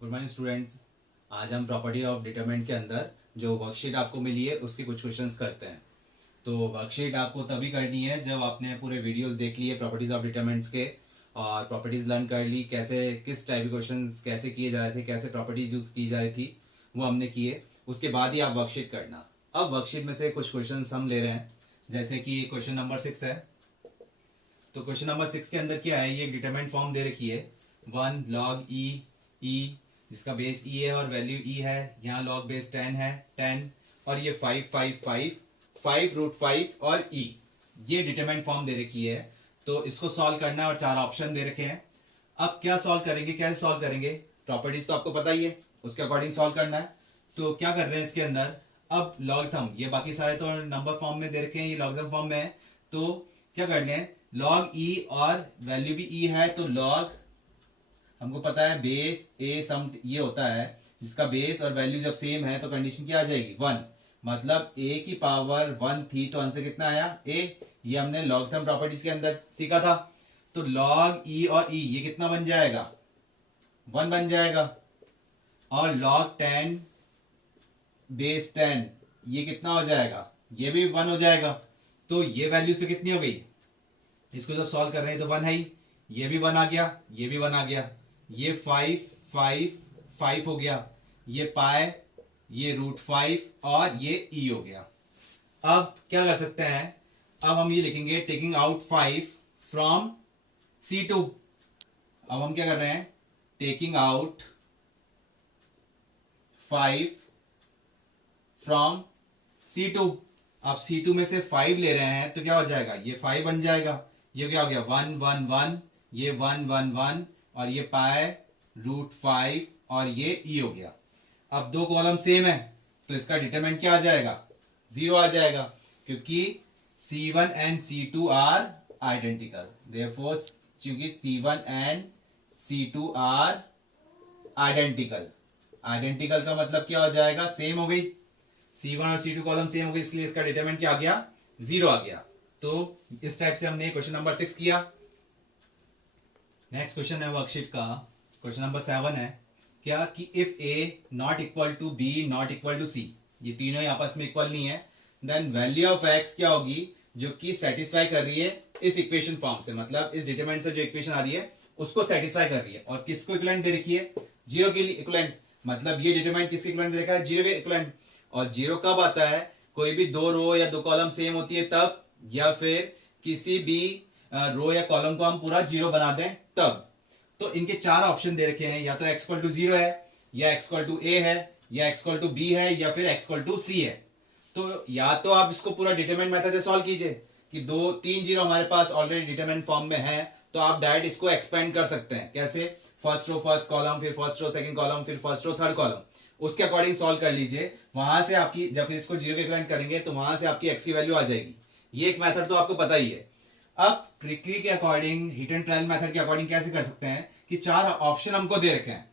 Good morning students. आज हम property of determinant के अंदर जो वर्कशीट आपको मिली है उसके कुछ क्वेश्चंस करते हैं। तो वर्कशीट आपको तभी करनी है जब आपने पूरे वीडियोस देख लिए प्रॉपर्टीज ऑफ डिटरमिनेंट्स के और प्रॉपर्टीज लर्न कर ली, कैसे किस टाइप के क्वेश्चंस कैसे किए जा रहे थे, कैसे प्रॉपर्टीज यूज की जा रही थी, वो हमने किए। उसके बाद ही आप वर्कशीट करना। अब वर्कशीट में से कुछ क्वेश्चंस हम ले रहे हैं, जैसे कि क्वेश्चन नंबर 6 है। तो क्वेश्चन नंबर 6 के अंदर क्या है, ये डिटरमिनेंट फॉर्म दे रखी है 1 log e जिसका बेस e है और वैल्यू e है। यहाँ log बेस 10 है 10 और ये 5 रूट 5 और e, ये डिटरमिनेंट फॉर्म दे रखी है। तो इसको सॉल्व करना है और 4 ऑप्शन दे रखे हैं। अब क्या सॉल्व करेंगे, कैसे सॉल्व करेंगे, प्रॉपर्टीज तो आपको पता ही है, उसके अकॉर्डिंग सॉल्व करना है। तो क्या कर रहे हैं इसके अंदर, अब लॉगरिथम, ये बाकी सारे तो नंबर फॉर्म में दे रखे हैं, ये लॉगरिथम फॉर्म में है। तो क्या कर लें, log e और वैल्यू भी e है, तो log, हमको पता है बेस a सम ये होता है, जिसका बेस और वैल्यू जब सेम है तो कंडीशन क्या आ जाएगी 1, मतलब a की पावर 1 थी तो आंसर कितना आया a। ये हमने लॉगरिथम प्रॉपर्टीज के अंदर सीखा था। तो log e और e ये कितना बन जाएगा 1 बन जाएगा, और log 10 बेस 10 ये कितना हो जाएगा, ये भी 1 हो जाएगा। तो ये वैल्यू तो कितनी हो गई, इसको जब सॉल्व कर रहे हैं तो 1 है ही, ये भी 1 आ गया, ये भी 1 आ गया, ये 5 हो गया, ये पाए, ये रूट 5 और ये e हो गया। अब क्या कर सकते हैं, अब हम ये लिखेंगे टेकिंग आउट 5 फ्रॉम C2। अब हम क्या कर रहे हैं, टेकिंग आउट 5 फ्रॉम C2। अब C2 में से 5 ले रहे हैं तो क्या हो जाएगा, ये 5 बन जाएगा, ये क्या हो गया 1 1 1, ये 1 1 1 और ये पाए रूट 5 और ये e हो गया। अब दो कॉलम सेम है तो इसका डिटरमिनेंट क्या आ जाएगा, 0 आ जाएगा, क्योंकि C1 and C2 are identical. Therefore क्योंकि C1 and C2 are identical, identical का मतलब क्या हो जाएगा, सेम हो गई, C1 और C2 कॉलम सेम हो गई, इसलिए इसका डिटरमिनेंट क्या आ गया, 0 आ गया। तो इस टाइप से हमने क्वेश्चन नंबर 6 किया। नेक्स्ट क्वेश्चन है वर्कशीट का, क्वेश्चन नंबर 7 है क्या कि if a not equal to b not equal to c, ये तीनों ही आपस में इक्वल नहीं है, देन वैल्यू ऑफ x क्या होगी जो कि सेटिस्फाई कर रही है इस इक्वेशन फॉर्म से, मतलब इस डिटरमिनेंट से जो इक्वेशन आ रही है उसको सेटिस्फाई कर रही है। और किसको इक्विवेलेंट दे रखी है, 0 के लिए इक्विवेलेंट, मतलब ये डिटरमिनेंट किसके इक्विवेलेंट दे रखा है, 0 के इक्विवेलेंट। और 0 कब आता है, कोई भी दो रो या दो कॉलम सेम होती है तब, या फिर किसी भी रो या कॉलम को हम पूरा 0 बना दें तब। तो इनके 4 ऑप्शन दे रखे हैं, या तो x इक्वल टू 0 है, या x इक्वल टू a है, या x इक्वल टू b है, या फिर x इक्वल टू c है। तो या तो आप इसको पूरा डिटरमिनेंट मेथड से सॉल्व कीजिए कि 2 3 0 हमारे पास ऑलरेडी डिटरमिनेंट फॉर्म में है, तो आप डायरेक्ट इसको एक्सपेंड कर सकते हैं। कैसे, फर्स्ट रो फर्स्ट कॉलम, फिर फर्स्ट रो सेकंड कॉलम, फिर फर्स्ट रो थर्ड कॉलम, उसके अकॉर्डिंग सॉल्व कर लीजिए। वहां से आपकी जब इसको 0 के इक्विवेलेंट करेंगे तो वहां से आपकी x की वैल्यू आ जाएगी। ये एक मेथड तो आपको पता ही है। अब ट्रिकी के according, hit and trial method के अकॉर्डिंग कैसे कर सकते हैं कि 4 ऑप्शन हमको दे रखे हैं,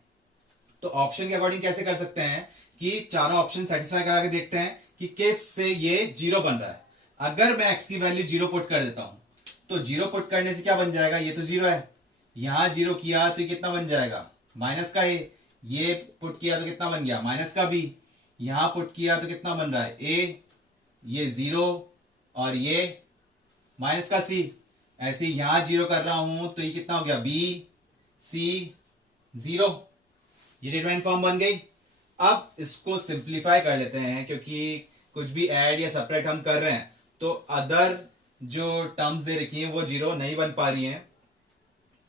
तो ऑप्शन के अकॉर्डिंग कैसे कर सकते हैं कि चारों ऑप्शन सेटिस्फाई करा के देखते हैं कि किस से ये 0 बन रहा है। अगर मैं x की वैल्यू 0 पुट कर देता हूं तो 0 पुट करने से क्या बन जाएगा, ये तो 0 है, यहां 0 किया तो ये कितना बन जाएगा, माइनस का a, ये पुट किया तो कितना बन गया, माइनस का b, यहां पुट किया तो कितना बन रहा है a, ये 0 और ये माइनस का c। ऐसे यहां 0 कर रहा हूं तो ये कितना हो गया b c 0, ये डिटरमिनेंट फॉर्म बन गई। अब इसको सिंप्लीफाई कर लेते हैं, क्योंकि कुछ भी ऐड या सेपरेट हम कर रहे हैं तो अदर जो टर्म्स दे रखी हैं वो 0 नहीं बन पा रही हैं।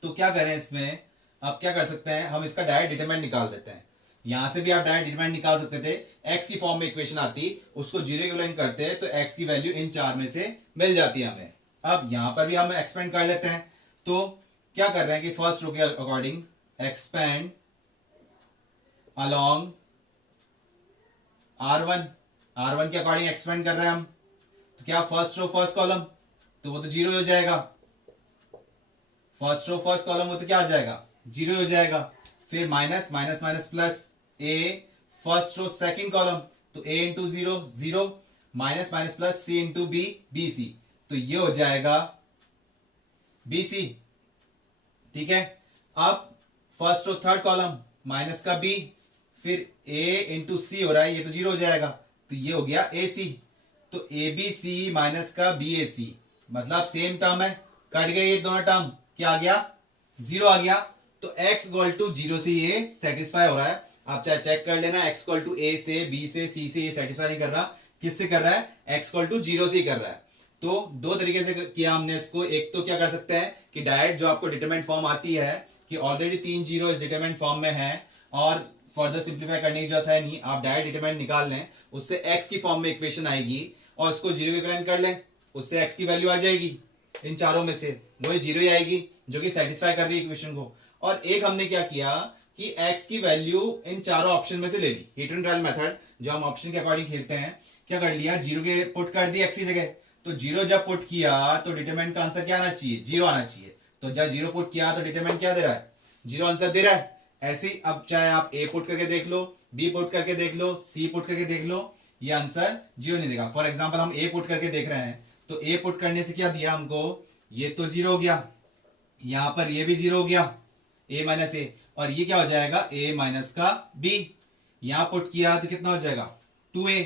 तो क्या करें इसमें, अब क्या कर सकते हैं, हम इसका डायरेक्ट डिटरमिनेंट निकाल देते हैं। यहां से भी आप डायरेक्ट डिटरमिनेंट निकाल सकते थे, x की फॉर्म में इक्वेशन आती, उसको 0 इक्विवेलेंट करते हैं तो x की वैल्यू इन 4 में से मिल जाती है हमें। अब यहां पर भी हम एक्सपेंड कर लेते हैं, तो क्या कर रहे हैं कि फर्स्ट रो के अकॉर्डिंग एक्सपेंड along R1 के अकॉर्डिंग एक्सपेंड कर रहे हैं हम, तो क्या फर्स्ट रो फर्स्ट कॉलम, तो वो तो 0 हो जाएगा, फर्स्ट रो फर्स्ट कॉलम वो तो क्या आ जाएगा, 0 हो जाएगा। फिर minus minus minus plus a first row second column, तो a into 0 0, minus minus plus c into b bc, तो ये हो जाएगा bc। ठीक है, अब first row third column, minus का बी, फिर ए इंटू सी हो रहा है, ये तो जीरो हो जाएगा, तो ये हो गया ए सी। तो ए बी सी माइनस का बी ए सी, मतलब सेम टर्म है, कट गए ये दोनों टर्म, क्या आ गया, जीरो आ गया। तो x इक्वल टू जीरो से ये सेटिस्फाई हो रहा है। आप चाहे चेक कर लेना, x इक्वल टू ए से, बी से, सी से ये सेटिस्फाई नहीं कर रहा, किससे कर रहा है, x इक्वल टू जीरो से ही कर रहा है। तो दो तरीके से किया हमने इसको। एक तो क्या कर सकते हैं कि डायरेक्ट जो आपको डिटरमिनेंट फॉर्म आती है कि ऑलरेडी 3 जीरो इस डिटरमिनेंट फॉर्म में है और फर्दर सिंप्लीफाई करने की जरूरत है नहीं, आप डायरेक्ट डिटरमिनेंट निकाल लें, उससे x की फॉर्म में इक्वेशन आएगी और उसको जीरो के इक्विवेलेंट कर लें, उससे x की वैल्यू आ जाएगी इन चारों में से, वही जीरो ही आएगी जो कि सेटिस्फाई कर रही है इक्वेशन को। और एक हमने क्या किया कि x की वैल्यू इन चारों ऑप्शन में से ले ली, हिट एंड ट्रायल मेथड जो हम ऑप्शन के अकॉर्डिंग खेलते हैं। क्या कर लिया, जीरो के पुट कर दी x की जगह, तो जीरो जब पुट किया तो डिटरमिनेंट का आंसर क्या आना चाहिए, जीरो आना चाहिए। तो जब जीरो पुट किया तो डिटरमिनेंट क्या दे रहा है, जीरो आंसर दे रहा है। ऐसे ही अब चाहे आप ए पुट करके देख लो, बी पुट करके देख लो, सी पुट करके देख लो, ये आंसर जीरो नहीं देगा। फॉर एग्जांपल हम ए पुट करके देख रहे हैं, तो ए पुट करने से क्या दिया हमको, ये तो जीरो हो गया, यहां पर ये भी जीरो हो गया, ए माइनस ए, और ये क्या हो जाएगा, ए माइनस का बी। यहां पुट किया तो कितना हो जाएगा, 2a,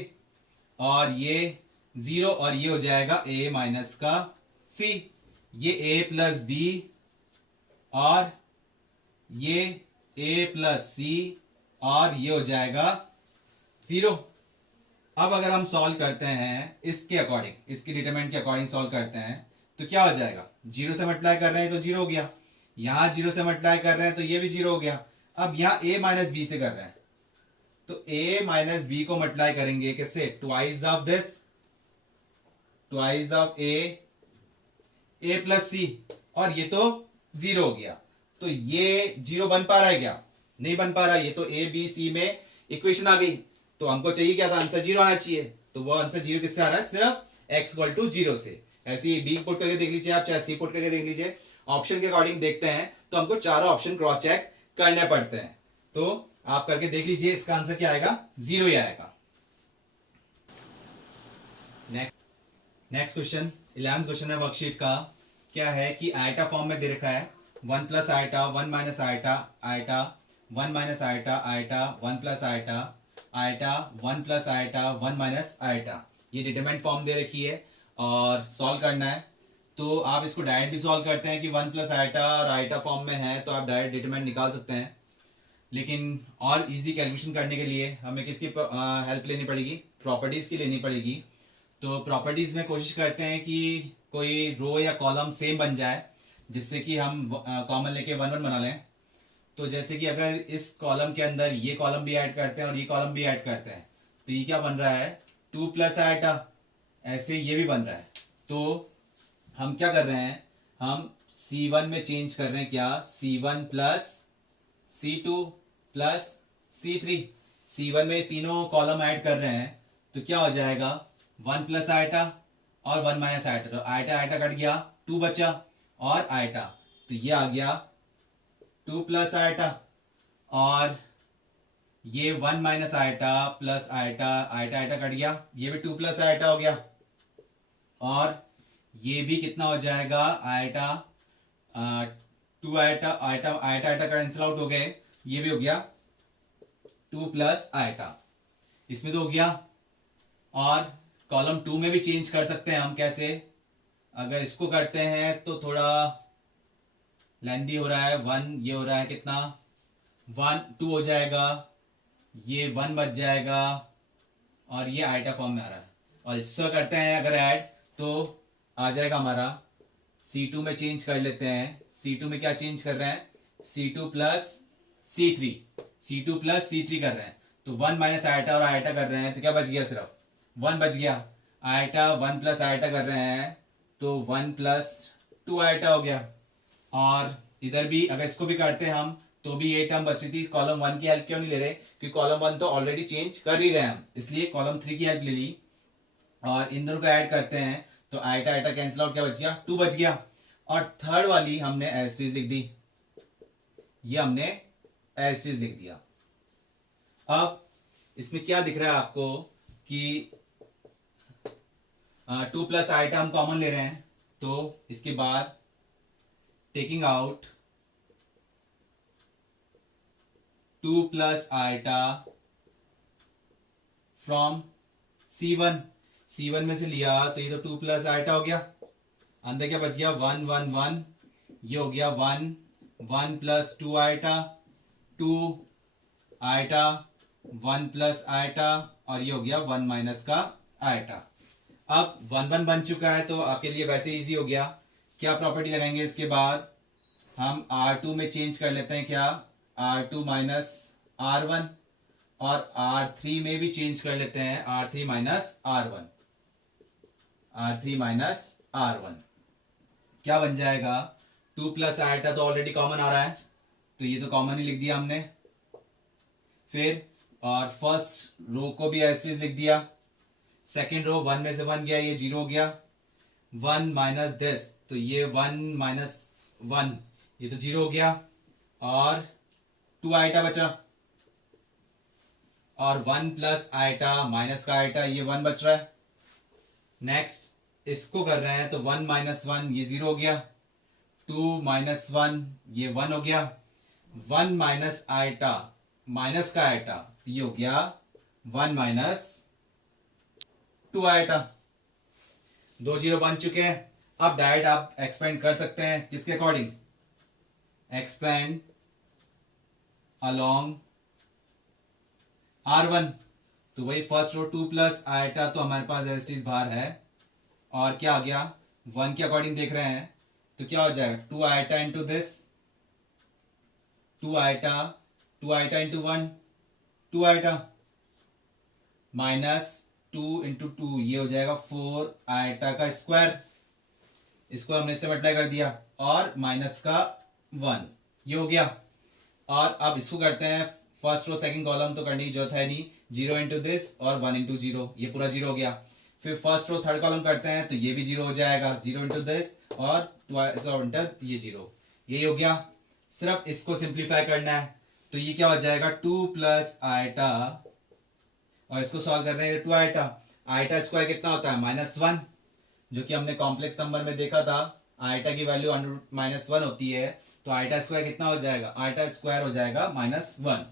और ये जीरो, और ये हो जाएगा a माइनस का c। ये a प्लस बी और ये a प्लस सी, और ये हो जाएगा जीरो। अब अगर हम सॉल्व करते हैं इसके अकॉर्डिंग, इसकी डिटरमिनेंट के अकॉर्डिंग सॉल्व करते हैं, तो क्या हो जाएगा, जीरो से मल्टीप्लाई कर रहे हैं तो जीरो हो गया, यहां जीरो से मल्टीप्लाई कर रहे हैं तो ये भी जीरो हो गया। अब यहां a माइनस बी से कर रहे हैं, तो a माइनस बी को मल्टीप्लाई करेंगे किससे, twice of this, twice of A plus C, और ये तो जीरो हो गया। तो ये जीरो बन पा रहा है क्या, नहीं बन पा रहा, ये तो ए बी सी में इक्वेशन आ गई, तो हमको चाहिए क्या था, आंसर जीरो आना चाहिए। तो वो आंसर जीरो किससे आ रहा है, सिर्फ x इक्वल टू जीरो से। ऐसे ही बी पुट करके देख लीजिए आप, चाहे सी पुट करके देख लीजिए, ऑप्शन के अकॉर्डिंग देखते हैं तो हमको चारों ऑप्शन क्रॉस चेक करने पड़ते हैं। तो आप करके देख लीजिए, इसका आंसर क्या आएगा, जीरो ही आएगा। नेक्स्ट क्वेश्चन, 11th क्वेश्चन है वर्कशीट का। क्या है कि आयटा फॉर्म में दे रखा है 1 plus eta, 1 minus eta, eta 1 minus eta, eta 1 plus eta, eta 1 plus eta 1 minus eta, ये डिटरमिनेंट फॉर्म दे रखी है और सॉल्व करना है। तो आप इसको डायरेक्ट भी सॉल्व करते हैं कि 1 प्लस आयटा और आयटा फॉर्म में है तो आप डायरेक्ट डिटरमिनेंट निकाल सकते हैं, लेकिन और इजी कैलकुलेशन करने के लिए हमें किसकी हेल्प लेनी पड़ेगी, प्रॉपर्टीज की लेनी पड़ेगी। तो प्रॉपर्टीज में कोशिश करते हैं कि कोई रो या कॉलम सेम बन जाए, जिससे कि हम कॉमन लेके 1 1 बना लें। तो जैसे कि अगर इस कॉलम के अंदर ये कॉलम भी ऐड करते हैं और ये कॉलम भी ऐड करते हैं, तो ये क्या बन रहा है, 2 प्लस आयटा, ऐसे ये भी बन रहा है। तो हम क्या कर रहे हैं, हम C1 में चेंज कर रहे हैं, क्या, C1 plus C2 plus C3, C1 में तीनों कॉलम ऐड कर रहे हैं, तो क्या हो जाएगा, 1 प्लस आयटा और 1 माइनस आयटा, तो आयटा आयटा कट गया, 2 बचा और आयटा, तो ये आ गया 2 प्लस आयटा, और ये 1 minus eta plus eta, eta eta cut गया, ये भी 2 प्लस आयटा हो गया, और ये भी कितना हो जाएगा, eta 2 eta, eta eta eta cancel out हो गए, ये भी हो गया 2 प्लस आयटा, इसमें तो हो गया। और कॉलम 2 में भी चेंज कर सकते हैं हम, कैसे, अगर इसको करते हैं तो थोड़ा लेंदी हो रहा है, 1 ये हो रहा है कितना, 1 2 हो जाएगा, ये 1 बच जाएगा, और ये आयटा फॉर्म में आ रहा है, और इसको करते हैं अगर ऐड तो आ जाएगा हमारा, C2 में चेंज कर लेते हैं, C2 में क्या चेंज कर रहे हैं, C2 plus C3, C2 plus C3 कर रहे हैं, तो 1 माइनस आयटा और आयटा कर रहे हैं, तो क्या बच गया, सिर्फ 1 बच गया। आयटा 1 प्लस आयटा कर रहे हैं तो 1 प्लस 2 आयटा हो गया, और इधर भी अगर इसको भी करते हैं हम तो भी ये टर्म बच रही थी। कॉलम 1 की हेल्प क्यों नहीं ले रहे, क्योंकि कॉलम 1 तो ऑलरेडी चेंज कर ही रहे हैं हम, इसलिए कॉलम 3 की हेल्प ले ली, और इन दोनों को ऐड करते हैं तो आयटा आयटा कैंसिल आउट, क्या बच गया, 2 बच गया, और थर्ड वाली हमने एज इट इज लिख दी, ये हमने एज इट इज लिख दिया। अब इसमें क्या दिख रहा है आपको कि 2 प्लस आयटा हम कॉमन ले रहे हैं, तो इसके बाद taking out 2 plus eta from C1 में से लिया तो ये तो 2 प्लस आइटा हो गया, अंदर क्या बच गया 1 1 1, ये हो गया 1 1 plus 2 eta 2 eta 1 plus eta और ये हो गया 1 माइनस का आइटा। अब 1 1 बन चुका है तो आपके लिए वैसे इजी हो गया। क्या प्रॉपर्टी लगाएंगे इसके बाद, हम R2 में चेंज कर लेते हैं, क्या R2 माइनस R1 और R3 में भी चेंज कर लेते हैं R3 minus R1, R3 minus R1 क्या बन जाएगा 2 प्लस आइटा तो ऑलरेडी कॉमन आ रहा है तो ये तो कॉमन ही लिख दिया हमने, फिर और फर्स्ट रो को भी एज लिख दिया, सेकेंड रो 1 में से 1 गया ये 0 हो गया, 1 माइनस दिस तो ये 1 माइनस 1 ये तो 0 हो गया और 2 आइटा बचा और 1 प्लस आइटा माइनस का आइटा ये 1 बच रहा है। नेक्स्ट इसको कर रहे हैं तो 1 माइनस 1 ये 0 हो गया, 2 माइनस 1 ये 1 हो गया, 1 माइनस आइटा माइनस का आइटा ये हो गया 1 माइनस 2 आइटा, 2 0 बन चुके हैं। अब डायरेक्ट आप एक्सपेंड कर सकते हैं किसके अकॉर्डिंग, एक्सपेंड अलोंग R1 तो वही फर्स्ट रो 2 प्लस आइटा तो हमारे पास एज इट बाहर है और क्या आ गया 1 के अकॉर्डिंग देख रहे हैं तो क्या हो जाएगा 2 eta into this 2 eta into 1 2 eta minus 2 into 2 ये हो जाएगा 4 आइटा का स्क्वायर, इसको हमने इससे मल्टीप्लाई कर दिया और माइनस का 1 ये हो गया। और अब इसको करते हैं फर्स्ट रो सेकंड कॉलम तो करने की जरूरत है नहीं, 0 इंटू दिस और 1 इंटू 0 ये पूरा 0 हो गया। फिर फर्स्ट रो थर्ड कॉलम करते हैं तो ये भी 0 हो जाएगा, 0 इंटू दिस और इंटू ये 0 ये हो गया। सिर्फ इसको सिंप्लीफाई करना है तो ये क्या हो जाएगा 2 प्लस आइटा और इसको सॉल्व कर रहे हैं 2 आइटा, आइटा स्क्वायर कितना होता है -1 जो कि हमने कॉम्प्लेक्स नंबर में देखा था आइटा की वैल्यू -1 होती है तो आइटा स्क्वायर कितना हो जाएगा, आइटा स्क्वायर हो जाएगा -1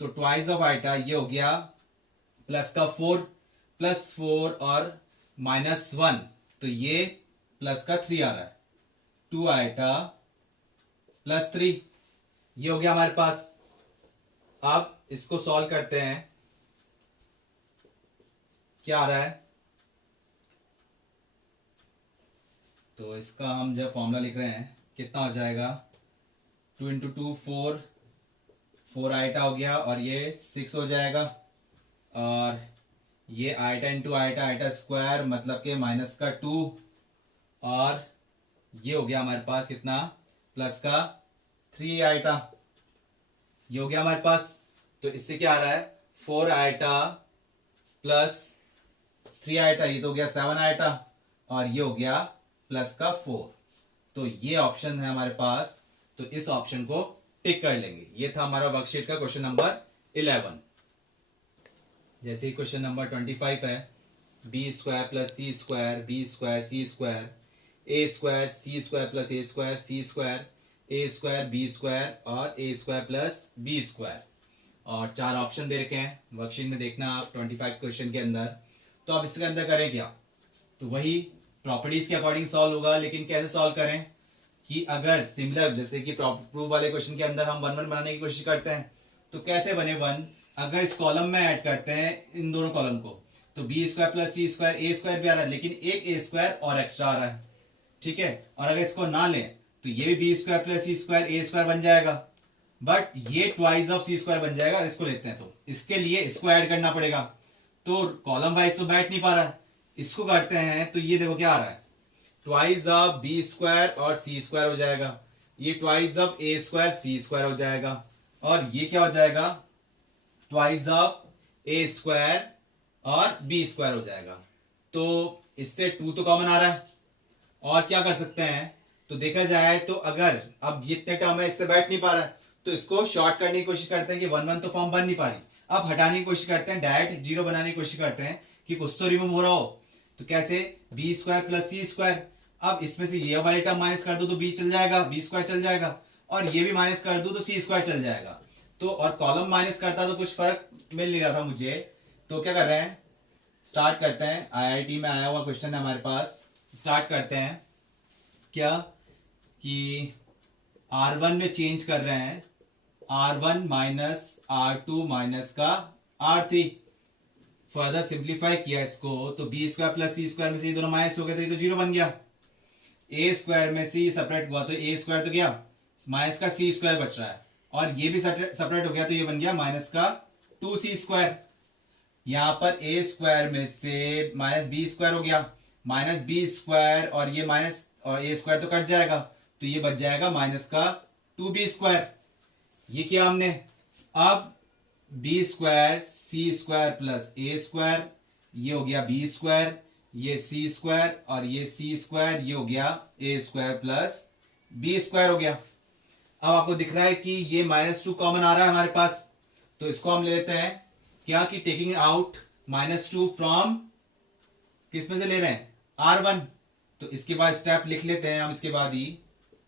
तो ट्वाइस ऑफ आइटा ये हो गया प्लस का 4 प्लस 4 और -1 तो ये प्लस का 3 आ रहा है 2 आइटा प्लस 3 ये हो गया हमारे पास। अब इसको सॉल्व करते हैं क्या आ रहा है तो इसका हम जब फॉर्मूला लिख रहे हैं कितना हो जाएगा 2 इंटू 2 4 आइटा हो गया और ये 6 हो जाएगा और ये eta into eta eta square मतलब के माइनस का 2 और ये हो गया हमारे पास कितना प्लस का 3 आइटा ये हो गया हमारे पास। तो इससे क्या आ रहा है 4 आइटा प्लस 3 आइटा ये तो हो गया 7 आइटा और ये हो गया प्लस का 4 तो ये ऑप्शन है हमारे पास तो इस ऑप्शन को टिक कर लेंगे। ये था हमारा वर्कशीट का क्वेश्चन नंबर 11। जैसे ही क्वेश्चन नंबर 25 है बी स्क्वायर प्लस सी square B square C square ए स्क्वायर सी स्क्वायर प्लस ए स्क्वायर सी स्क्वायर ए स्क्वायर बी स्क्वायर और ए स्क्वायर प्लस बी स्क्वायर और 4 ऑप्शन दे रखे हैं वर्कशीट में देखना आप 25 क्वेश्चन के अंदर। तो आप इसके अंदर करें क्या तो वही प्रॉपर्टीज के अकॉर्डिंग सॉल्व होगा, लेकिन कैसे सॉल्व करें कि अगर सिमिलर जैसे कि प्रूफ वाले क्वेश्चन के अंदर हम 1 1 बनाने की कोशिश करते हैं तो कैसे बने 1 अगर इस कॉलम में ऐड करते हैं इन दोनों कॉलम को तो बी स्क्वायर प्लस सी स्क्वायर ए स्क्वायर भी आ रहा है लेकिन एक ए स्क्वायर और एक्स्ट्रा आ रहा है, ठीक है। और अगर इसको ना लें तो ये भी बी स्क्वायर प्लस सी स्क्वायर ए स्क्वायर बन जाएगा बट ये ट्वाइस ऑफ सी स्क्वायर बन जाएगा। और इसको लेते हैं तो इसके लिए इसको ऐड करना पड़ेगा तो कॉलम वाइज तो बैठ नहीं पा रहा है, इसको करते हैं तो ये देखो क्या आ रहा है ट्वाइस ऑफ बी स्क्वायर और सी स्क्वायर हो जाएगा, ये twice of A square C square हो जाएगा और ये क्या हो जाएगा ट्वाइस ऑफ ए स्क्वायर और बी स्क्वायर हो जाएगा। तो इससे 2 तो कॉमन आ रहा है और क्या कर सकते हैं तो देखा जाए तो अगर अब ये इतने टर्म है इससे बैठ नहीं पा रहा है तो इसको शॉर्ट करने की कोशिश करते हैं कि 1 1 तो फॉर्म बन नहीं पा रही, अब हटाने की कोशिश करते हैं डायरेक्ट 0 बनाने की कोशिश करते हैं कि कुछ तो रिमूव हो रहा हो तो कैसे बी स्क्वायर प्लस सी स्क्वायर। अब इसमें से ये वाली टर्म माइनस कर दो तो बी चल जाएगा बी स्क्वायर चल जाएगा और ये भी माइनस कर दो तो सी स्क्वायर चल जाएगा तो और कॉलम माइनस करता तो कुछ फर्क मिल नहीं रहा था मुझे, तो क्या कर रहे हैं, स्टार्ट करते हैं। आईआईटी में आया हुआ क्वेश्चन है हमारे पास, स्टार्ट करते हैं। क्या कि R1 में चेंज कर रहे हैं, R1 माइनस R2 माइनस का R3। फर्दर सिंप्लीफाई किया इसको तो बी स्क्वायर प्लस सी स्क्वायर में से ये दोनों माइनस हो गए तो ये तो जीरो बन गया। ए स्क्वायर में से सेपरेट हुआ तो ए स्क्वायर तो गया, माइनस का सी स्क्वायर बच रहा है, और ये भी सेपरेट हो गया तो ये बन गया माइनस का 2c स्क्वायर। यहां पर ए स्क्वायर में से माइनस बी स्क्वायर हो गया, माइनस बी स्क्वायर और ये माइनस और ए स्क्वायर तो कट जाएगा तो ये बच जाएगा माइनस का 2b स्क्वायर। ये किया हमने। अब B square C square plus ए स्क्वायर, ये हो गया बी स्क्वायर, ये सी स्क्वायर और ये सी स्क्वायर, ये हो गया ए स्क्वायर प्लस बी स्क्वायर हो गया। अब आपको दिख रहा है कि ये -2 कॉमन आ रहा है हमारे पास, तो इसको हम ले लेते हैं क्या कि टेकिंग आउट -2 फ्रॉम किस में से ले रहे हैं, R1। तो इसके बाद स्टेप लिख लेते हैं हम इसके बाद ही,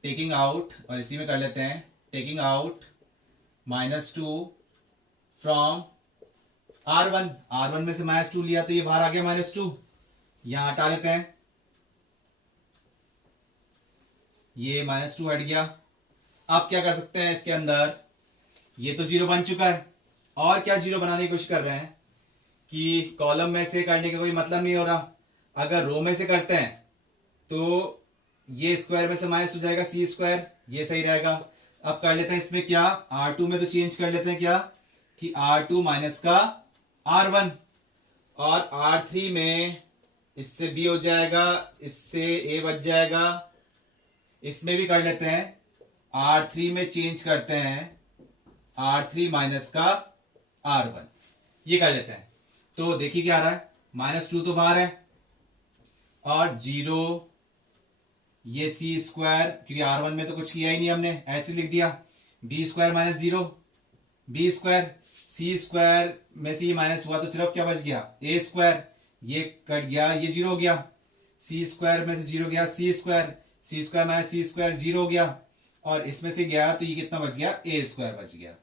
टेकिंग आउट, और इसी में कर लेते हैं टेकिंग आउट -2 फ्रॉम R1 में से -2 लिया तो ये बाहर आ गया -2, यहां हटा लेते हैं, ये -2 हट गया। अब क्या कर सकते हैं इसके अंदर, ये तो जीरो बन चुका है, और क्या जीरो बनाने की कोशिश कर रहे हैं कि कॉलम में से करने का कोई मतलब नहीं हो रहा, अगर रो में से करते हैं तो ये स्क्वायर में से माइनस हो जाएगा सी स्क्वायर, ये सही रहेगा। अब कर लेते हैं इसमें क्या, R2 में तो चेंज कर लेते हैं क्या कि R2 माइनस का R1, और R3 में इससे B हो जाएगा, इससे A बच जाएगा। इसमें भी कर लेते हैं, R3 में चेंज करते हैं R3 माइनस का R1, ये कर लेते हैं। तो देखिए क्या आ रहा है, -2 तो बाहर है, और 0 ये सी स्क्वायर, क्योंकि R1 में तो कुछ किया ही नहीं हमने, ऐसे लिख दिया, B square -0 B square, C square में से माइनस हुआ तो सिर्फ क्या बच गया, ए स्क्वायर, ये कट गया, ये 0 हो गया, सी स्क्वायर में से 0 गया, सी स्क्वायर माइनस सी स्क्वायर 0 हो गया, और इसमें से गया तो ये कितना बच गया, ए स्क्वायर बच गया।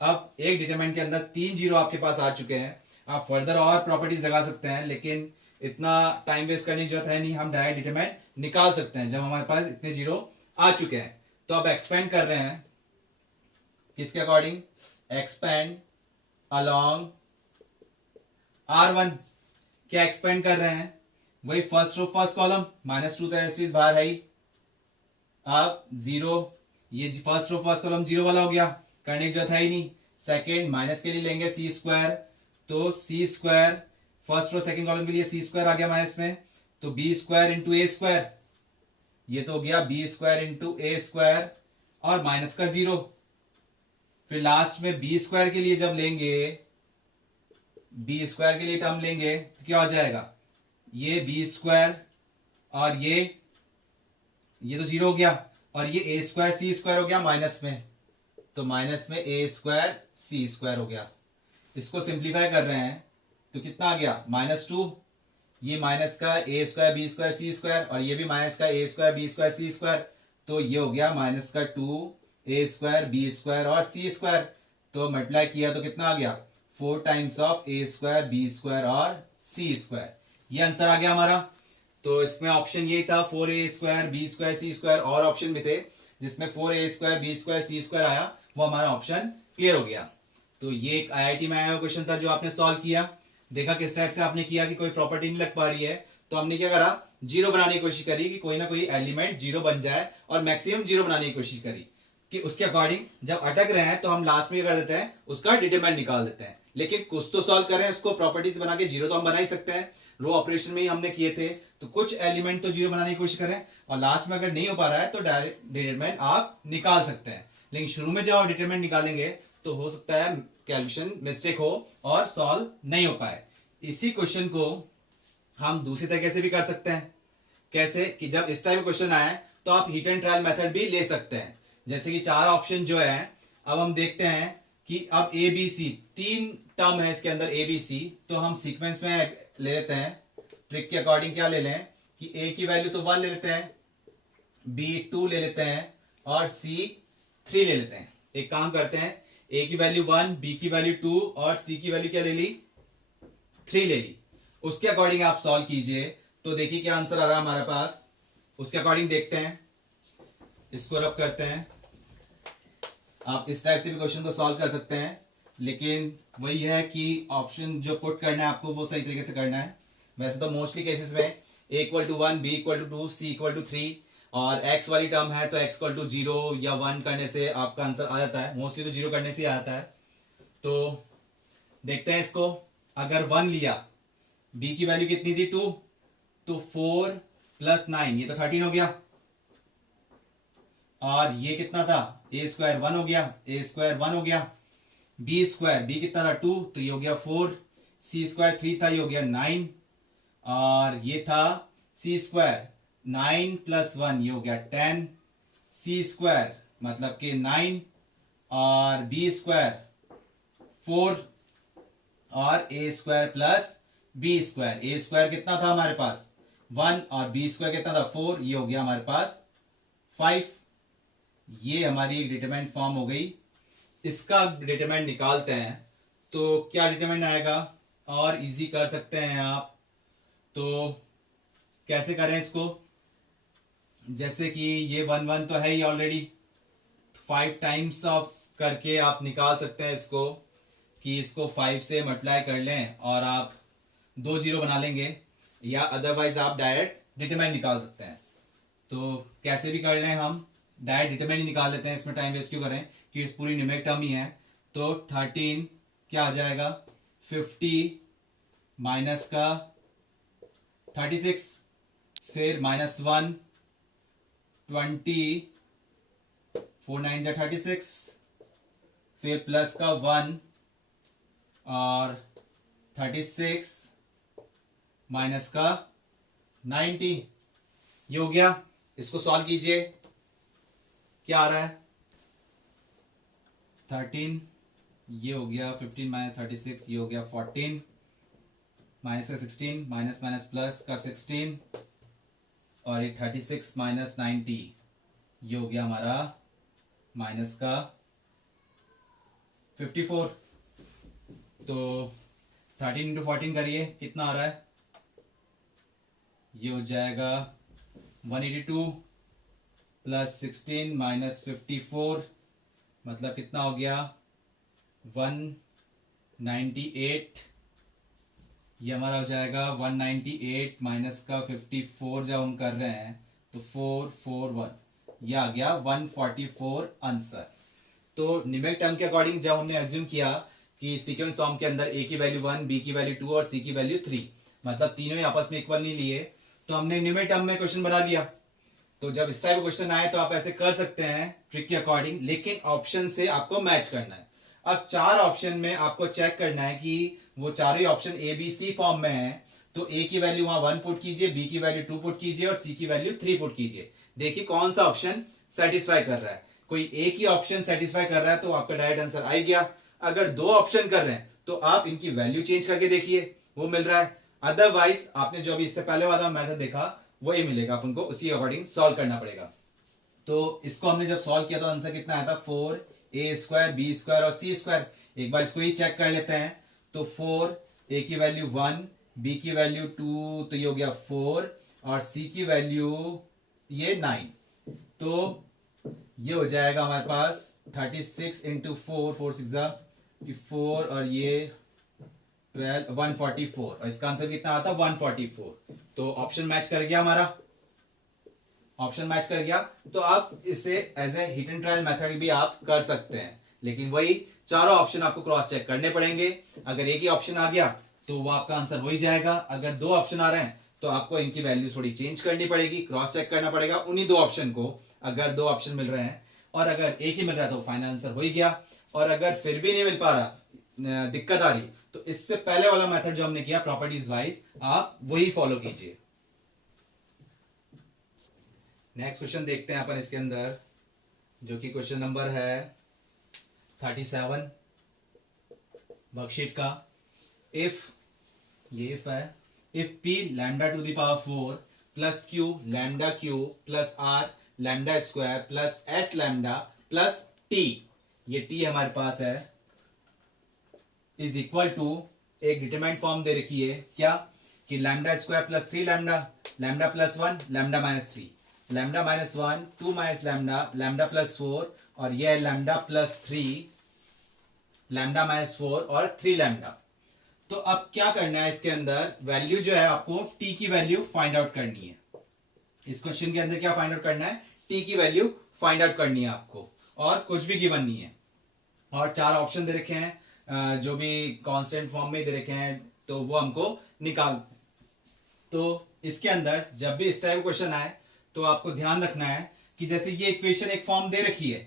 अब एक डिटरमिनेंट के अंदर 3 जीरो आपके पास आ चुके हैं, आप फर्दर और प्रॉपर्टीज लगा सकते हैं, लेकिन इतना टाइम वेस्ट करने की जरूरत है नहीं, हम डायरेक्ट डिटरमिनेंट निकाल सकते हैं जब हमारे पास इतने जीरो आ चुके हैं। तो अब एक्सपेंड कर रहे हैं किसके अकॉर्डिंग, एक्सपेंड अलोंग R1। क्या एक्सपेंड कर रहे हैं, वही फर्स्ट रो फर्स्ट कॉलम, -2 तो एस बाहर है ही। अब 0, ये फर्स्ट रो फर्स्ट कॉलम 0 वाला हो गया, करने की जरूरत है ही नहीं। सेकेंड माइनस के लिए लेंगे सी स्क्वायर, तो C square first row second column के लिए सी स्क्वायर आ गया माइनस में, तो B square into A square, ये तो हो गया B square into A square, और माइनस का 0। फिर लास्ट में बी स्क्वायर के लिए जब लेंगे, बी स्क्वायर के लिए टर्म लेंगे तो क्या हो जाएगा, ये बी स्क्वायर और ये तो 0 हो गया, और ये ए स्क्वायर सी स्क्वायर हो गया माइनस में, तो माइनस में ए स्क्वायर सी स्क्वायर हो गया। इसको सिंप्लीफाई कर रहे हैं तो कितना आ गया, -2, ये माइनस का ए square B square C square, और ये भी माइनस का ए square B square C square, तो ये हो गया माइनस का 2 ए स्क्वायर बी स्क्वायर और सी स्क्वायर। तो मल्टीप्लाई किया तो कितना आ गया, 4 times of A square B square और सी स्क्वायर, ये आंसर आ गया हमारा। तो इसमें ऑप्शन ये था 4a square B square C square, और ऑप्शन भी थे जिसमें 4a square B square C square आया, वो हमारा ऑप्शन क्लियर हो गया। तो ये एक आईआईटी में आया हुआ क्वेश्चन था जो आपने सॉल्व किया, देखा किस टाइप से आपने किया कि कोई प्रॉपर्टी नहीं लग पा रही है, तो हमने क्या करा, जीरो बनाने की कोशिश करी कि कोई ना कोई एलिमेंट जीरो बन जाए, और मैक्सिमम जीरो बनाने की कोशिश करी कि उसके अकॉर्डिंग जब अटक रहे हैं तो हम लास्ट में क्या कर देते हैं, उसका डिटरमिनेंट निकाल देते हैं। लेकिन कुछ तो सॉल्व कर रहे हैं, उसको प्रॉपर्टीज बना के जीरो तो हम बना ही सकते हैं, रो ऑपरेशन में ही हमने किए थे, तो कुछ एलिमेंट तो जीरो बनाने की कोशिश करें, और लास्ट में अगर नहीं हो पा रहा है तो डायरेक्ट डिटरमिनेंट आप निकाल सकते हैं। लेकिन शुरू में जब आप डिटरमिनेंट निकालेंगे तो हो सकता है कैलकुलेशन मिस्टेक हो और सॉल्व नहीं हो पाए। इसी क्वेश्चन को हम दूसरी तरीके से भी कर सकते हैं, कैसे कि जब इस टाइप क्वेश्चन आए तो आप हिट एंड ट्रायल मेथड भी ले सकते हैं। जैसे कि 4 ऑप्शन जो है, अब हम देखते हैं कि अब ए बी सी 3 टर्म है इसके अंदर ए बी सी, तो हम सीक्वेंस में ले लेते हैं, ट्रिक के अकॉर्डिंग क्या ले लें कि ए की वैल्यू तो 1 ले लेते हैं, बी 2 ले लेते हैं, और सी 3 ले लेते हैं। एक काम करते हैं, ए की वैल्यू 1, बी की वैल्यू 2 और सी की वैल्यू क्या ले ली, 3 ले ली। उसके अकॉर्डिंग आप सॉल्व कीजिए तो देखिए क्या आंसर आ रहा है हमारे पास। उसके अकॉर्डिंग देखते हैं, इसको रब करते हैं। आप इस टाइप से भी क्वेश्चन को सॉल्व कर सकते हैं, लेकिन वही है कि ऑप्शन जो पुट करना है आपको वो सही तरीके से करना है। वैसे तो मोस्टली केसेस में a equal to 1, b equal to 2, c equal to 3 और x वाली टर्म है तो x इक्वल टू 0 या 1 करने से आपका आंसर आ जाता है। मोस्टली तो 0 करने से ही आता है। तो देखते हैं इसको। अगर 1 लिया, b की वैल्यू कितनी थी 2, तो 4 प्लस 9 ये तो 13 हो गया। और ये कितना था, a स्क्वायर 1 हो गया, a स्क्वायर 1 हो गया। b स्क्वायर, b कितना था 2 तो ये हो गया 4, c स्क्वायर 3 था ये हो गया 9 और ये था c स्क्वायर 9 प्लस 1 ये हो गया 10, c स्क्वायर मतलब कि 9 और b स्क्वायर 4 और a square plus b square. a square कितना था हमारे पास 1 और b स्क्वायर कितना था 4, ये हो गया हमारे पास 5। ये हमारी एक डिटरमिनेंट फॉर्म हो गई। इसका डिटरमिनेंट निकालते हैं तो क्या डिटरमिनेंट आएगा, और इजी कर सकते हैं आप। तो कैसे करें इसको, जैसे कि ये 1 1 तो है ही ऑलरेडी, 5 टाइम्स ऑफ करके आप निकाल सकते हैं इसको, कि इसको 5 से मल्टीप्लाई कर लें और आप 2 0 बना लेंगे, या अदरवाइज आप डायरेक्ट डिटरमिनेंट निकाल सकते हैं। तो कैसे भी कर लें, हम डायरेक्ट डिटरमिनेंट निकाल लेते हैं, इसमें टाइम वेस्ट क्यों करें कि इस पूरी न्यूमेरिक टर्म ही है। तो 13 क्या आ जाएगा 50 माइनस का 36, फिर माइनस 1 20, 4 9 जा 36, फिर प्लस का 1 और 36 माइनस का 90, ये हो गया। इसको सॉल्व कीजिए, क्या आ रहा है 13, ये हो गया 15 माइनस 36 ये हो गया 14, माइनस का 16 माइनस माइनस प्लस का 16 और एक 36 माइनस 90 ये हो गया हमारा माइनस का 54। तो 13 इंटू 14 करिए, कितना आ रहा है, ये हो जाएगा 182 प्लस 16 माइनस 54 मतलब कितना हो गया 198। ये हमारा हो जाएगा 198 माइनस का 54 जब हम कर रहे हैं तो 441, ये आ गया 144 आंसर। तो न्यूमेरिक टर्म के अकॉर्डिंग जब हमने अज्यूम किया कि सीक्वेंस फॉर्म के अंदर a की वैल्यू 1, b की वैल्यू 2 और c की वैल्यू 3, मतलब तीनों ही आपस में इक्वल नहीं लिए, तो हमने न्यूमेरिक टर्म में क्वेश्चन बना दिया। तो जब इस टाइप का क्वेश्चन आए तो आप ऐसे कर सकते हैं ट्रिक के अकॉर्डिंग, लेकिन ऑप्शन से आपको मैच करना है। अब 4 ऑप्शन में आपको चेक करना है कि वो चारों ही option A B C form में है, तो ए की वैल्यू वहां 1 पुट कीजिए, बी की वैल्यू 2 पुट कीजिए और सी की वैल्यू 3 पुट कीजिए। देखिए कौन सा ऑप्शन सेटिस्फाई कर रहा है। कोई एक ही ऑप्शन सेटिस्फाई कर रहा है तो आपका डायरेक्ट आंसर आ गया। अगर 2 ऑप्शन कर रहे हैं तो आप इनकी वैल्यू चेंज करके देखिए, वो मिल रहा है। अदरवाइज आपने जो अभी इससे पहले वाला मेथड देखा वही मिलेगा, अपन को उसी अकॉर्डिंग सॉल्व करना पड़ेगा। तो इसको हमने जब सॉल्व किया तो आंसर कितना आया था 4a स्क्वायर, बी स्क्वायर और सी स्क्वायर। एक बार इसको ही चेक कर लेते हैं। तो 4 a की वैल्यू 1, b की वैल्यू 2 तो ये हो गया 4 और c की वैल्यू ये 9, तो ये हो जाएगा हमारे पास 36 इंटू 4, 4 6 4 और ये 12 144 और इसका आंसर कितना आता 144। तो ऑप्शन मैच कर गया हमारा, ऑप्शन मैच कर गया। तो आप इसे as a hit and trial method भी आप कर सकते हैं, लेकिन वही चारों ऑप्शन आपको क्रॉस चेक करने पड़ेंगे। अगर एक ही ऑप्शन आ गया तो वो आपका आंसर हो ही जाएगा। अगर 2 ऑप्शन आ रहे हैं तो आपको इनकी वैल्यू थोड़ी चेंज करनी पड़ेगी, क्रॉस चेक करना पड़ेगा उन्हीं 2 ऑप्शन को। अगर 2 ऑप्शन मिल रहे हैं और अगर एक ही मिल रहा है तो फाइनल आंसर हो ही गया। और अगर फिर भी नहीं मिल पा रहा, दिक्कत आ रही, तो इससे पहले वाला मेथड जो हमने किया प्रॉपर्टीज वाइज, आप वही फॉलो कीजिए। नेक्स्ट क्वेश्चन देखते हैं अपन इसके अंदर, जो कि क्वेश्चन नंबर है 37 वर्कशीट का। इफ, ये इफ है, if p lambda two the power 4 plus q lambda Q plus r lambda square plus s lambda plus t, ये टी हमारे पास है इज इक्वल टू एक डिटरमाइंड फॉर्म दे रखी है क्या कि lambda square plus 3 lambda, lambda plus 1, lambda minus 3, lambda minus 1, 2 minus lambda, lambda plus 4 और यह लैम्डा प्लस 3, लैम्डा माइनस 4 और 3 लैम्डा। तो अब क्या करना है, इसके अंदर वैल्यू जो है आपको टी की वैल्यू फाइंड आउट करनी है। इस क्वेश्चन के अंदर क्या फाइंड आउट करना है, टी की वैल्यू फाइंड आउट करनी है आपको, और कुछ भी गिवन नहीं है। और 4 ऑप्शन दे रखे हैं जो भी कांस्टेंट फॉर्म में दे रखे हैं, तो वो हमको निकाल। तो इसके अंदर जब भी इस टाइप का क्वेश्चन आए तो आपको ध्यान रखना है कि जैसे ये इक्वेशन एक फॉर्म दे रखी है,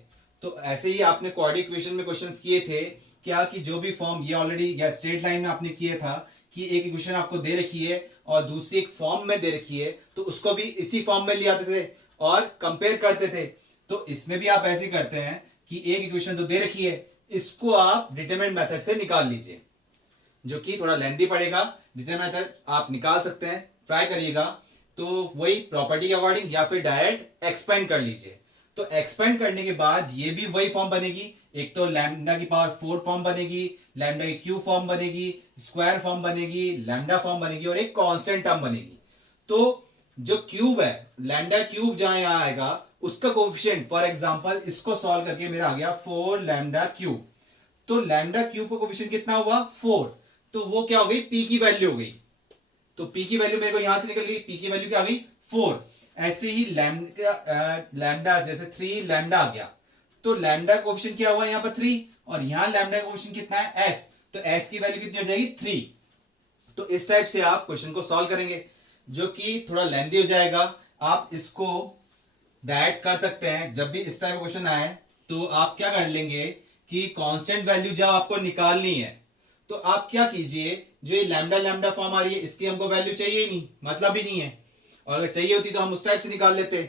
तो ऐसे ही आपने क्वाड्रेटिक इक्वेशन में क्वेश्चंस किए थे क्या कि जो भी फॉर्म ये ऑलरेडी या स्ट्रेट लाइन में आपने किया था कि एक इक्वेशन आपको दे रखी है और दूसरी एक फॉर्म में दे रखी है, तो उसको भी इसी फॉर्म में ले आते थे और कंपेयर करते थे। तो इसमें भी आप ऐसे करते हैं कि एक इक्वेशन तो दे रखी है, इसको आप डिटरमिनेंट मेथड से निकाल लीजिए, जो कि थोड़ा लेंथी पड़ेगा। डिटरमिनेंट मेथड आप निकाल सकते हैं, ट्राई करिएगा। तो वही प्रॉपर्टी के अकॉर्डिंग या फिर डायरेक्ट एक्सपेंड कर लीजिए। तो एक्सपेंड करने के बाद ये भी वही फॉर्म बनेगी, एक तो लैम्डा की पावर 4 फॉर्म बनेगी, लैम्डा की क्यूब फॉर्म बनेगी, स्क्वायर फॉर्म बनेगी, लैम्डा फॉर्म बनेगी और एक कांस्टेंट टर्म बनेगी। तो जो क्यूब है, लैम्डा क्यूब जहां यहां आएगा उसका कोफिशिएंट, फॉर एग्जांपल इसको सॉल्व करके मेरा आ गया 4 लैम्डा क्यूब। तो लैम्डा क्यूब का कोफिशिएंट कितना हुआ 4, तो वो क्या हो गई, पी की वैल्यू हो गई। तो पी की वैल्यू मेरे को यहां से निकल गई, पी की वैल्यू क्या आ गई 4। ऐसे ही लैम्डा जैसे 3 लैम्डा आ गया, तो लैम्डा कोफिशिएंट क्या हुआ यहाँ पर 3 और यहां लैम्डा कोफिशिएंट कितना है एस, तो एस की वैल्यू कितनी हो जाएगी 3। तो इस टाइप से आप क्वेश्चन को सॉल्व करेंगे, जो कि थोड़ा लेंथी हो जाएगा। आप इसको डायरेक्ट कर सकते हैं। जब भी इस टाइप का क्वेश्चन आए तो आप क्या कर लेंगे कि कांस्टेंट वैल्यू जब आपको निकालनी है तो आप क्या कीजिए, जो ये लैम्डा लैम्डा फॉर्म आ रही है इसकी हमको वैल्यू चाहिए ही नहीं, मतलब ही नहीं है, और अगर चाहिए होती तो हम उस टाइप से निकाल लेते,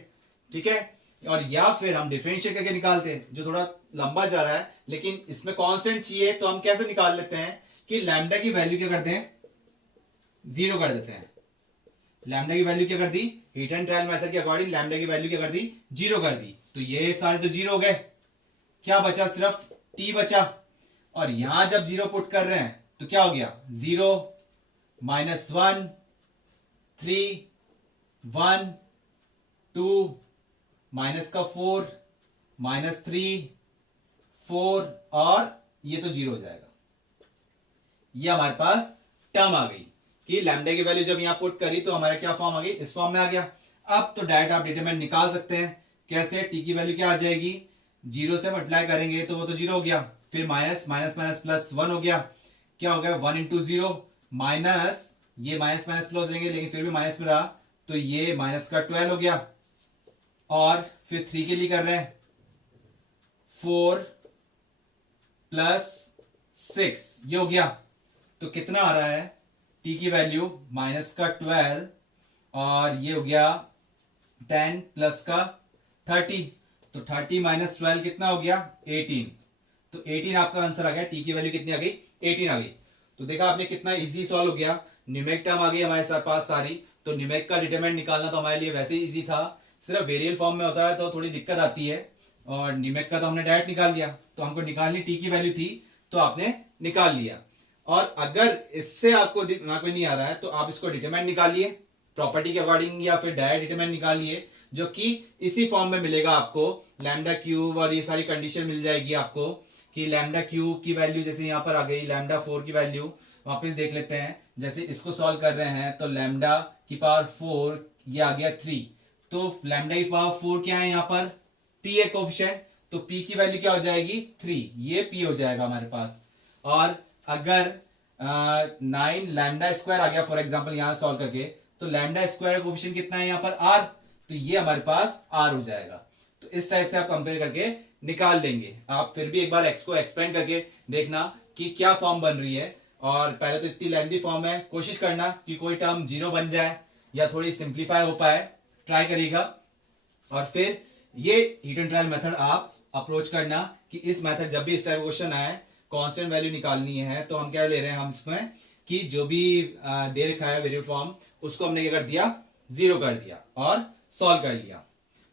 ठीक है। और या फिर हम डिफरेंशिएट करके निकालते, जो थोड़ा लंबा जा रहा है, लेकिन इसमें कांस्टेंट चाहिए तो हम कैसे निकाल लेते हैं कि लैम्डा की वैल्यू क्या करते हैं, 0 कर देते हैं। लैम्डा की वैल्यू क्या कर दी, हीट एंड ट्रायल मेथड के अकॉर्डिंग लैम्डा की वैल्यू क्या कर दी, 0 कर दी। तो ये सारे तो 0 हो गए, क्या बचा, सिर्फ टी बचा। और यहां जब 0 पुट कर रहे हैं तो क्या हो गया, 0 -1 3 1 2 माइनस का 4 -3 4 और ये तो 0 हो जाएगा। ये हमारे पास टर्म आ गई कि लैम्डा की वैल्यू जब यहां पुट करी तो हमारा क्या फॉर्म आ गई, इस फॉर्म में आ गया। अब तो डायरेक्ट आप डिटरमिनेंट निकाल सकते हैं। कैसे, टी की वैल्यू क्या आ जाएगी, 0 से मल्टीप्लाई करेंगे तो वो तो 0 हो गया, फिर माइनस माइनस माइनस प्लस 1 हो गया, क्या हो गया 1 × 0 माइनस, ये माइनस माइनस प्लस होंगे लेकिन फिर भी माइनस में रहा, तो ये माइनस का 12 हो गया। और फिर 3 के लिए कर रहे हैं, 4 + 6 ये हो गया। तो कितना आ रहा है, टी की वैल्यू माइनस का 12 और ये हो गया 10 प्लस का 30, तो 30 - 12 कितना हो गया 18। तो 18 आपका आंसर आ गया, टी की वैल्यू कितनी आ गई 18 आ गई। तो देखा आपने कितना इजी सॉल्व हो गया। न्यूमेरिक टर्म आ गई हमारे पास सारी, तो न्यूमेरिक का डिटरमिनेंट निकालना तो हमारे लिए वैसे ही इजी था, सिर्फ वेरिएबल फॉर्म में होता है तो थोड़ी दिक्कत आती है। और न्यूमेरिक का तो हमने डायरेक्ट निकाल लिया, तो हमको निकालनी टी की वैल्यू थी तो आपने निकाल लिया। और अगर इससे आपको दिमाग में नहीं आ रहा है तो आप इसको डिटरमिनेंट निकालिए प्रॉपर्टी के अकॉर्डिंग, या फिर डायरेक्ट डिटरमिनेंट निकालिए, जो कि इसी फॉर्म में मिलेगा आपको। लैम्डा क्यूब और ये सारी कंडीशन मिल जाएगी आपको कि लैम्डा क्यूब की वैल्यू जैसे यहाँ पर आ गई, लैम्डा 4 की वैल्यू वापस देख लेते हैं। जैसे इसको सॉल्व कर रहे हैं तो लैम्डा की पावर 4 ये आ गया 3, तो लैम्डा की पावर 4 क्या है यहाँ पर, पी है कोफिशिएंट, तो पी की वैल्यू क्या हो जाएगी 3, ये पी हो जाएगा हमारे पास। और अगर 9 लैम्डा स्क्वायर आ गया फॉर एग्जांपल यहां सॉल्व करके, तो लैम्डा स्क्वायर कोफिशिएंट कितना है यहाँ पर r, तो ये हमारे पास r हो जाएगा। तो इस टाइप से आप कंपेयर करके निकाल लेंगे। आप फिर भी एक बार x को एक्सपेंड करके देखना कि क्या फॉर्म बन रही है। और पहले तो इतनी लेंथी फॉर्म है, कोशिश करना कि कोई टर्म 0 बन जाए या थोड़ी सिंप्लीफाई हो पाए, ट्राई करिएगा। और फिर ये हीट एंड ट्रायल मेथड आप अप्रोच करना कि इस मेथड जब भी इस टाइप क्वेश्चन आए कांस्टेंट वैल्यू निकालनी है तो हम क्या ले रहे हैं, हम इसमें कि जो भी दे रखा है वेरिएबल फॉर्म उसको हमने क्या कर दिया 0 कर दिया और सॉल्व कर लिया।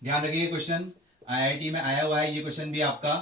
ध्यान रखिए क्वेश्चन आईआईटी में आया हुआ है, ये क्वेश्चन भी आपका